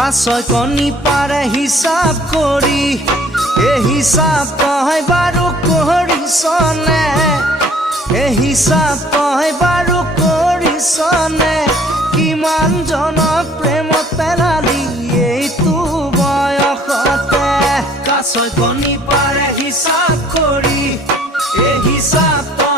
কাছয় কণী পাৰে হিচাপ কৰি এই হিচাপ তই বাৰু কৰিছনে এই হিচাপ তই বাৰু কৰিছনে কিমান জনক প্ৰেমত পেলালি এইটো বয়সতে কাছয় কণী পাৰে হিচাপ কৰি এই হিচাপ